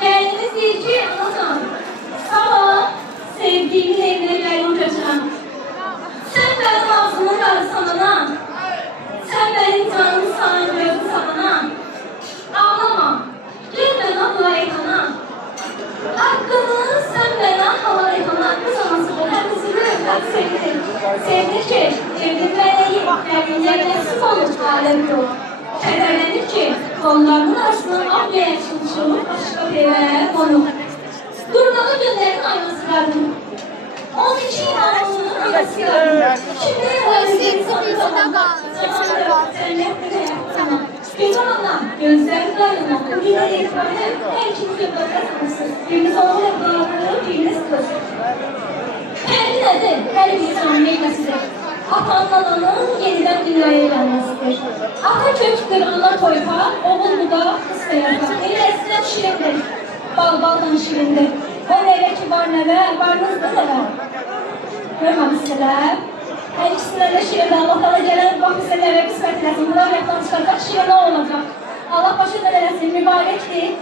Kendiniz değil ki anlatamam. Sabah sevdiğimin evine geldim kaçıran. Sen benim ağzımın karısanana. Sen benim canımsan gözüm sanana. Ağlama. Gel bana dua et ana. Hakkını sen bana havale et ana. Kız anası bu hepsini öpten sevdim. Sevdi ki evlenmeyeyim. Evlenmeyesiz olur alem yok. Kederlenir ki kollarının arasına ablaya çalışılır başka bir eve konuk. Durmalı günlerin aynası kadın. Onun için inanılığının aynası kadın. Şimdi özgün sanırım. Güzel Allah, gözlerini dayanma. Bugünden itibaren her ikimiz yollarda tanışsın. Birimiz oğlu yapılanları, birimiz kız. Kendi nedir? Her bir insanın bilmesidir. Atanlananın yeniden dünyaya gelmesidir. Ata köktür ana toyfa, oğul buda kız kıyarfa. Eli eskiden şirindir, bal baldan şirindir. O neve ki var neve, varınızda neve. Görmemişsizler. Her ikisinden de şirindir. Allah'tan da gelen bak bize neve kısmet eləsin. Bunlar yaptan çıkaracak şirin olacak. Allah başı da eləsin, mübarekdir.